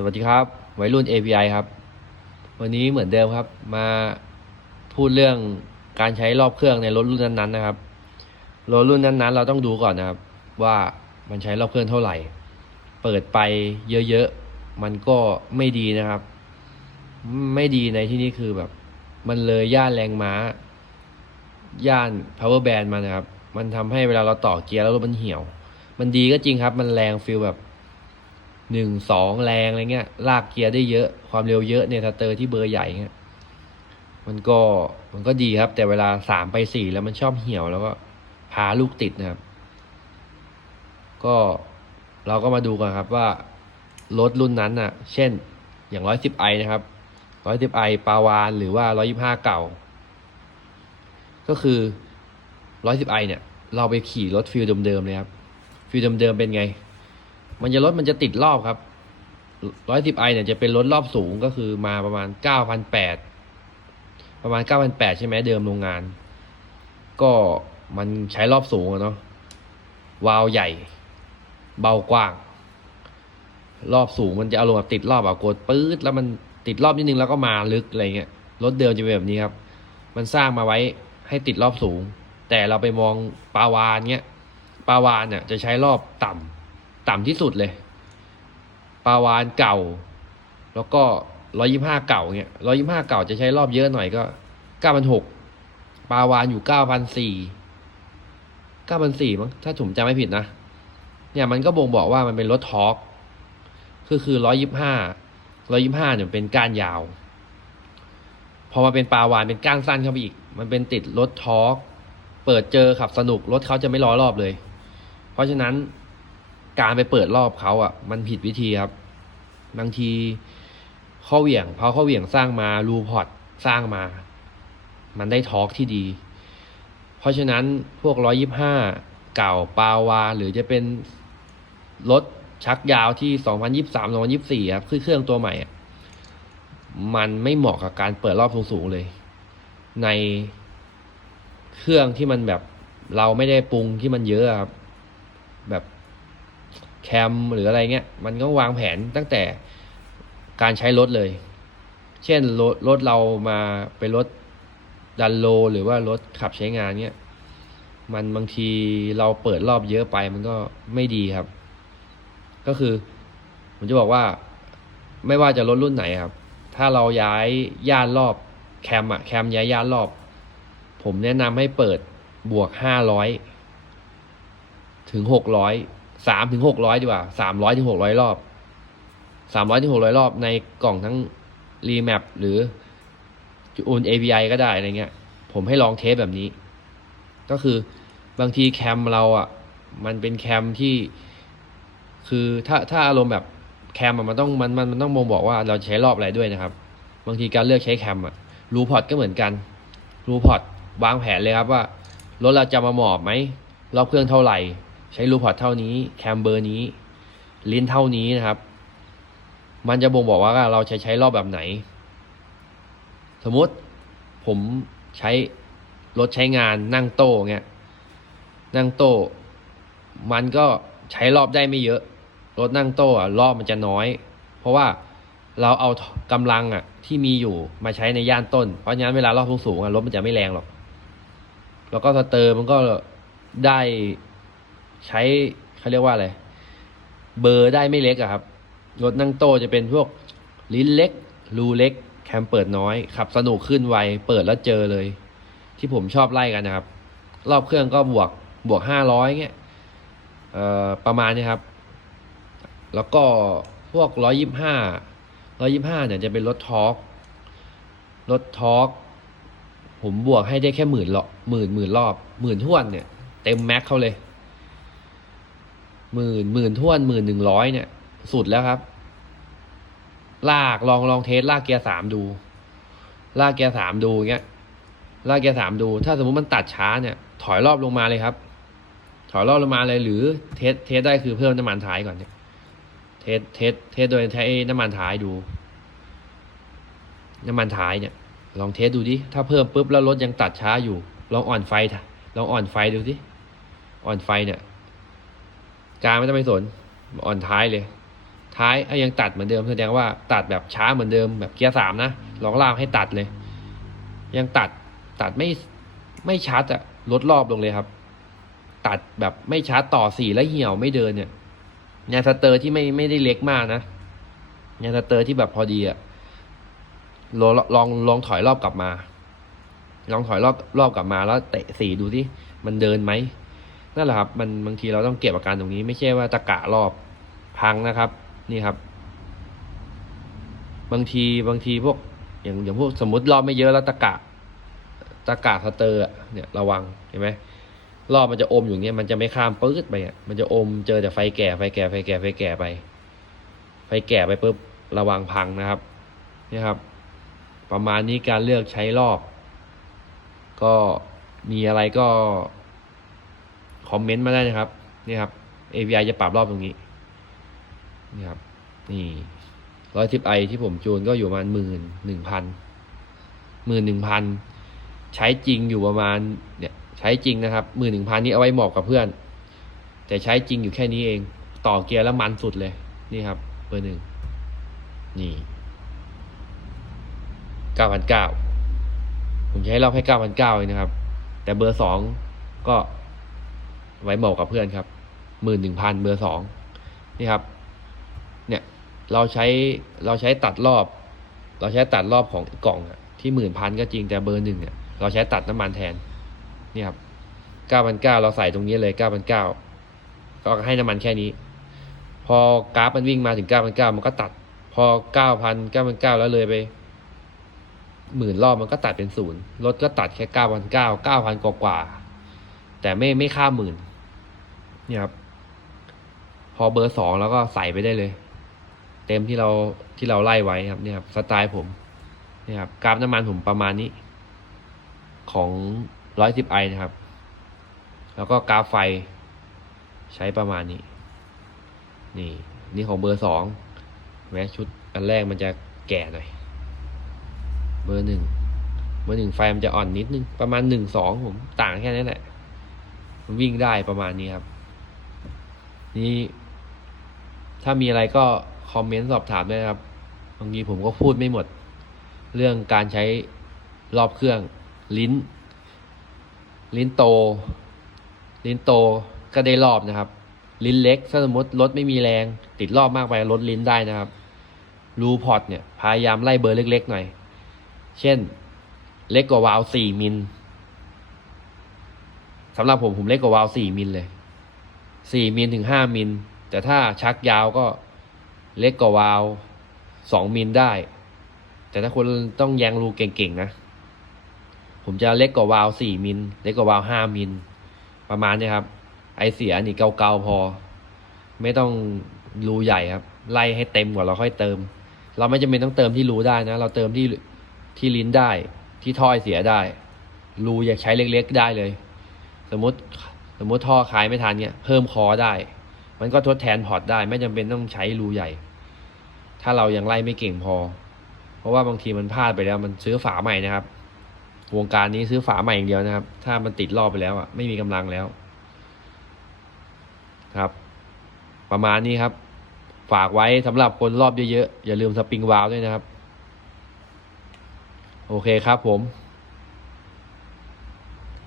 สวัสดีครับวัยรุ่น API ครับ วันนี้เหมือนเดิมครับ มาพูดเรื่องการใช้รอบเครื่องในรถรุ่นนั้นๆนะครับรถรุ่นนั้นๆ เราต้องดูก่อนนะครับ ว่ามันใช้รอบเครื่องเท่าไหร่ เปิดไปเยอะๆมันก็ไม่ดีนะครับ ไม่ดีในที่นี้คือแบบ มันเลยย่านแรงม้า ย่าน power band มานะครับ มันทำให้เวลาเราต่อเกียร์แล้วรถมันเหี่ยว มันดีก็จริงครับ มันแรงฟิลแบบ หนึ่งสองแรงอะไรเงี้ย ลากเกียร์ได้เยอะ ความเร็วเยอะในสเตอร์ที่เบอร์ใหญ่เงี้ยมันก็มันก็ดีครับ แต่เวลาสามไปสี่แล้วมันชอบเหี่ยวแล้วก็พาลูกติดนะครับ ก็เราก็มาดูกันครับว่ารถรุ่นนั้นน่ะ เช่นอย่างร้อยสิบไอนะครับร้อยสิบไอปาวานหรือว่าร้อยี่ห้าเก่า ก็คือร้อยสิบไอเนี่ย เราไปขี่รถฟิลเดิมๆเลยครับ ฟิลเดิมๆเป็นไง มันจะรถมันจะติดรอบครับร้อยสิบไอเนี่ยจะเป็นรถรอบสูงก็คือมาประมาณเก้าพันแปดประมาณเก้าพันแปดใช่ไหมเดิมโรงงาน ก็มันใช้รอบสูงเนาะวาล์วใหญ่ เบากว้าง รอบสูงมันจะอารมณ์แบบติดรอบอะกดปื๊ดแล้วมันติดรอบนิดนึงแล้วก็มาลึกอะไรเงี้ยรถเดิมจะเป็นแบบนี้ครับ มันสร้างมาไว้ให้ติดรอบสูง แต่เราไปมองปาวานเงี้ยปาวานเนี่ยจะใช้รอบต่ำ ต่ำที่สุดเลย ปาวานเก่า แล้วก็ร้อยยี่ห้าเก่าเงี้ยร้อยยี่ห้าเก่าจะใช้รอบเยอะหน่อยก็เก้าพันหกปาวานอยู่เก้าพันสี่เก้าพันสี่มั้งถ้าผมจำไม่ผิดนะ เนี่ยมันก็บ่งบอกว่ามันเป็นรถทอร์กคือคือร้อยยี่ห้าร้อยี่ห้าเนี่ยเป็นก้านยาว พอมาเป็นปลาวานเป็นก้านสั้นเข้าไปอีก มันเป็นติดรถทอร์กเปิดเจอขับสนุกรถเขาจะไม่ล้อรอบเลย เพราะฉะนั้น การไปเปิดรอบเขาอะ มันผิดวิธีครับ บางทีข้อเหวี่ยงเพราะข้อเหวี่ยงสร้างมารูพอร์ตสร้างมา มันได้ทอร์กที่ดี เพราะฉะนั้นพวกร้อยี่ห้าเก่าปาวา หรือจะเป็นรถชักยาวที่สองพันยิบสามสองพันยิบสี่ครับคือเครื่องตัวใหม่มันไม่เหมาะกับการเปิดรอบสูงๆเลย ในเครื่องที่มันแบบเราไม่ได้ปรุงที่มันเยอะครับแบบ แคมหรืออะไรเงี้ยมันก็วางแผนตั้งแต่การใช้รถเลย เช่นรถรถเรามาเป็นรถดันโล หรือว่ารถขับใช้งานเนี้ยมันบางทีเราเปิดรอบเยอะไปมันก็ไม่ดีครับ ก็คือผมจะบอกว่าไม่ว่าจะรถรุ่นไหนครับ ถ้าเราย้ายย่านรอบแคมอะแคมย้ายย่านรอบ ผมแนะนำให้เปิดบวกห้าร้อยถึงหกร้อย สามถึงหกร้อยดีกว่าสามร้อยถึงหกร้อยรอบสามร้อยถึงหกร้อยรอบในกล่องทั้งรีแมปหรืออูน API ก็ได้อะไรเงี้ย ผมให้ลองเทสแบบนี้ ก็คือบางทีแคมเราอะ มันเป็นแคมที่ คือถ้าถ้าอารมณ์แบบแคมมันต้องมันมันมันต้องมองบอกว่าเราใช้รอบอะไรด้วยนะครับ บางทีการเลือกใช้แคมอะรูพอร์ตก็เหมือนกันรูพอร์ตวางแผนเลยครับว่า รถเราจะมาหมอบไหมรอบเครื่องเท่าไหร่ ใช้รูพอร์ตเท่านี้แคมเบอร์นี้ ลิ้นเท่านี้นะครับ มันจะบ่งบอกว่าเราใช้ใช้รอบแบบไหน สมมติผมใช้รถใช้งานนั่งโต้เงี้ยนั่งโต้มันก็ใช้รอบได้ไม่เยอะ รถนั่งโต้อะรอบมันจะน้อย เพราะว่าเราเอากำลังอะที่มีอยู่มาใช้ในย่านต้น เพราะฉะนั้นเวลารอบสูงๆอะรถมันจะไม่แรงหรอก แล้วก็สเตอร์มันก็ได้ ใช้เขาเรียกว่าอะไร เบอร์ได้ไม่เล็กอะครับ รถนั่งโต้จะเป็นพวกลิ้นเล็ก รูเล็ก แคมเปิดน้อย ขับสนุกขึ้นไว เปิดแล้วเจอเลย ที่ผมชอบไล่กันนะครับ รอบเครื่องก็บวกบวกห้าร้อยเงี้ยประมาณนี้ครับ แล้วก็พวกร้อยยิบห้าร้อยิบห้าเนี่ยจะเป็นรถทอร์กรถทอร์กผมบวกให้ได้แค่หมื่นละหมื่นหมื่นรอบหมื่นท่วนเนี่ย เต็มแม็กเขาเลย หมื่นหมื่นท่วนหมื่นหนึ่งร้อยเนี่ย สุดแล้วครับ ลากลองลองเทสลากเกียร์สามดู ลากเกียร์สามดูเงี้ย ลากเกียร์สามดู ถ้าสมมติมันตัดช้าเนี่ย ถอยรอบลงมาเลยครับ ถอยรอบลงมาเลยหรือเทสเทสได้คือเพิ่มน้ำมันท้ายก่อนเนี่ย เทสเทสเทสโดยใช้น้ำมันท้ายดู น้ำมันท้ายเนี่ย ลองเทสดูดิ ถ้าเพิ่มปุ๊บแล้วรถยังตัดช้าอยู่ ลองอ่อนไฟถ่ะลองอ่อนไฟดูสิอ่อนไฟเนี่ย กลางไม่ต้องไปสนอ่อนท้ายเลย ท้ายยังตัดเหมือนเดิมแสดงว่าตัดแบบช้าเหมือนเดิมแบบเกียร์สามนะลองล่ากให้ตัดเลย ยังตัดตัดไม่ไม่ชัดอะลดรอบลงเลยครับ ตัดแบบไม่ชัดต่อสี่แล้วเหี่ยวไม่เดินเนี่ยยางสเตอร์ที่ไม่ไม่ได้เล็กมากนะยางสเตอร์ที่แบบพอดีอะลองลองลองถอยรอบกลับมา ลองถอยรอบรอบกลับมาแล้วเตะสี่ดูที่มันเดินไหม นั่นแหละครับมันบางทีเราต้องเก็บอาการตรงนี้ ไม่ใช่ว่าตะกะรอบพังนะครับ นี่ครับ บางทีบางทีพวกอย่างอย่างพวกสมมติรอบไม่เยอะแล้วตะกะตะกะสเตอร์เนี่ยระวังเห็นไหมรอบมันจะอมอยู่อย่างเงี้ยมันจะไม่ข้ามปื๊ดไปอะมันจะอมเจอแต่ไฟแก่ไฟแก่ไฟแก่ไฟแก่ไป ไฟแก่ไปปุ๊บระวังพังนะครับนี่ครับ ประมาณนี้การเลือกใช้รอบ ก็มีอะไรก็ คอมเมนต์มาได้นะครับนี่ครับ AVI จะปรับรอบตรงนี้นี่ครับ นี่ร้อยสิบไอที่ผมจูนก็อยู่ประมาณหมื่นหนึ่งพันหมื่นหนึ่งพันใช้จริงอยู่ประมาณเนี่ยใช้จริงนะครับหมื่นหนึ่งพันนี้เอาไว้เหมาะกับเพื่อน แต่ใช้จริงอยู่แค่นี้เอง ต่อเกียร์แล้วมันสุดเลย นี่ครับเบอร์หนึ่งนี่เก้าพันเก้าผมให้รอบให้เก้าพันเก้าเองนะครับ แต่เบอร์สองก็ ไว้เหมาะกับเพื่อนครับหมื่นหนึ่งพันเบอร์สองนี่ครับ เนี่ยเราใช้เราใช้ตัดรอบ เราใช้ตัดรอบของกล่องอะที่หมื่นพันก็จริงแต่เบอร์หนึ่งเนี่ยเราใช้ตัดน้ำมันแทนนี่ครับเก้าพันเก้าเราใส่ตรงนี้เลยเก้าพันเก้าก็ให้น้ำมันแค่นี้ พอกราฟมันวิ่งมาถึงเก้าพันเก้ามันก็ตัด พอเก้าพันเก้าพันเก้าแล้วเลยไปหมื่นรอบมันก็ตัดเป็นศูนย์รถก็ตัดแค่เก้าพันเก้าเก้าพันกว่าแต่ไม่ไม่ข้าหมื่น เนี่ยครับ พอเบอร์สองแล้วก็ใส่ไปได้เลย เต็มที่เราที่เราไล่ไว้ครับเนี่ยครับสไตล์ผมเนี่ยครับกราฟน้ำมันผมประมาณนี้ ของร้อยสิบไอนะครับ แล้วก็กราฟไฟใช้ประมาณนี้ นี่ นี่ของเบอร์สองแม้ชุดอันแรกมันจะแก่หน่อย เบอร์หนึ่งเบอร์หนึ่งไฟมันจะอ่อนนิดนึง ประมาณหนึ่งสองผม ต่างแค่นั้นแหละ มันวิ่งได้ประมาณนี้ครับ นี่ถ้ามีอะไรก็คอมเมนต์สอบถามได้นะครับบางทีผมก็พูดไม่หมด เรื่องการใช้รอบเครื่อง ลิ้น ลิ้นโต ลิ้นโตก็ได้รอบนะครับ ลิ้นเล็กถ้าสมมติรถไม่มีแรง ติดรอบมากไปลดลิ้นได้นะครับรูพอร์ตเนี่ยพยายามไล่เบอร์เล็กๆหน่อย เช่น เล็กกว่าวาล์วสี่มิลสำหรับผมผมเล็กกว่าวาล์วสี่มิลเลย สี่มิลถึงห้ามิล แต่ถ้าชักยาวก็เล็กกว่าวาล์วสองมิลได้ แต่ถ้าคนต้องแยงรูเก่งๆนะ ผมจะเล็กกว่าวาล์วสี่มิล เล็กกว่าวาล์วห้ามิล ประมาณนี้ครับ ไอเสียนี่เกาๆพอ ไม่ต้องรูใหญ่ครับ ไล่ให้เต็มกว่าเราค่อยเติม เราไม่จำเป็นต้องเติมที่รูได้นะ เราเติมที่ที่ลิ้นได้ ที่ท่อยเสียได้ รูอยากใช้เล็กๆได้เลย สมมติ สมมติท่อคลายไม่ทันเนี่ยเพิ่มคอได้ มันก็ทดแทนพอร์ตได้ ไม่จำเป็นต้องใช้รูใหญ่ ถ้าเรายังไล่ไม่เก่งพอ เพราะว่าบางทีมันพลาดไปแล้ว มันซื้อฝาใหม่นะครับ วงการนี้ซื้อฝาใหม่อย่างเดียวนะครับ ถ้ามันติดรอบไปแล้วอะไม่มีกำลังแล้ว ครับ ประมาณนี้ครับ ฝากไว้สำหรับคนรอบเยอะๆอย่าลืมสปริงวาล์วด้วยนะครับ โอเคครับผม